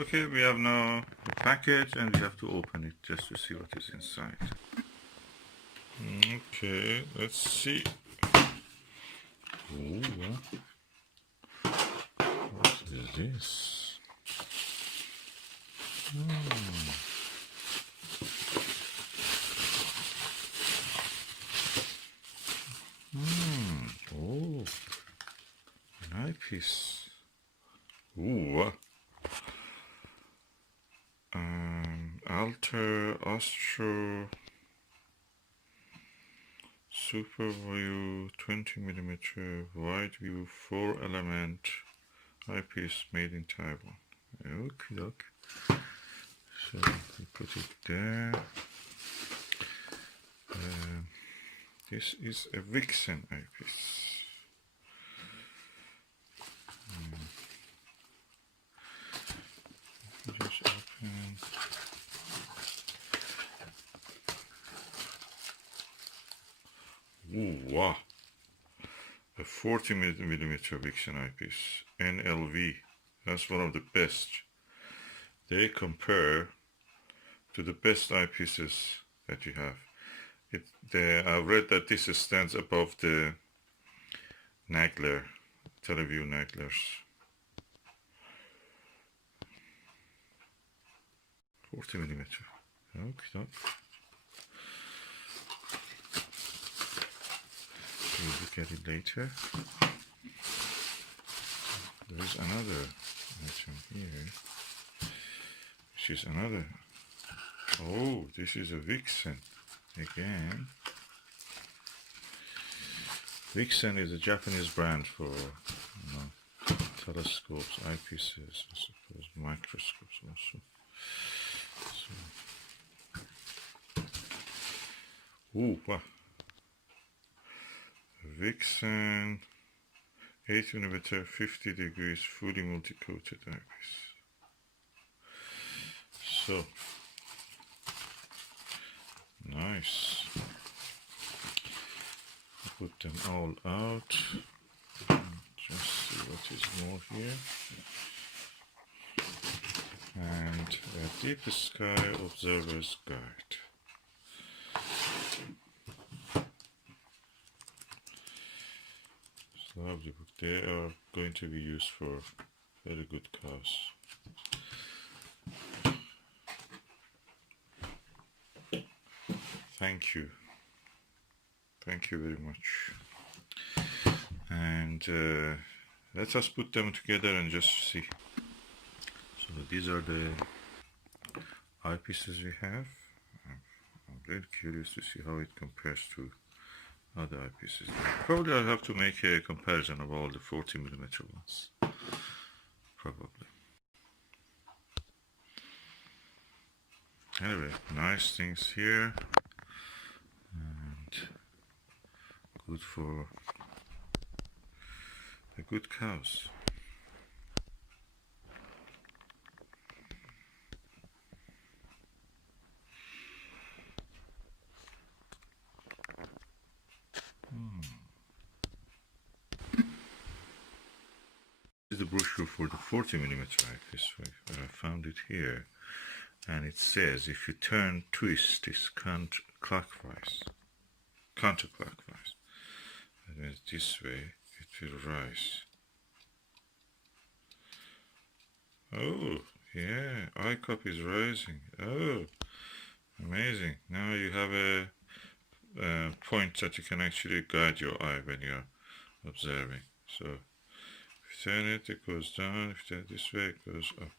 Okay, we have now the package and we have to open it just to see what is inside. Okay, let's see. Ooh, what is this? Oh, an eyepiece. Ooh. Altair, Astro, Super View, 20mm wide view, 4-element eyepiece made in Taiwan. Okay, look. So we put it there. This is a Vixen eyepiece. Just open. Ooh, wow. A 40mm Vixen eyepiece, NLV. That's one of the best. They compare to the best eyepieces that you have. I've read that this stands above the Nagler, Teleview Naglers. 40mm. Okay. We'll look at it later. There's another item here, which is another. Oh, this is a Vixen again. Vixen is a Japanese brand for telescopes, eyepieces, I suppose, microscopes also. Ooh, wow. Vixen 8mm 50 degrees fully multi-coated eyepiece. So nice. Put them all out. Just see what is more here. And a Deep Sky Observer's Guide. Lovely book. They are going to be used for very good cause. Thank you. Thank you very much. And let us put them together and just see. So these are the eyepieces we have. I'm very curious to see how it compares to other eyepieces. Probably I'll have to make a comparison of all the 40mm ones. Probably. Anyway, nice things here. And good for a good cause. This is the brochure for the 40mm eyepiece. I found it here, and it says if you twist this counterclockwise, that means this way, it will rise. Oh, yeah, eye cup is rising. Oh, amazing. Now you have a point that you can actually guide your eye when you're observing. So if you turn it, it goes down. If you turn it this way, it goes up.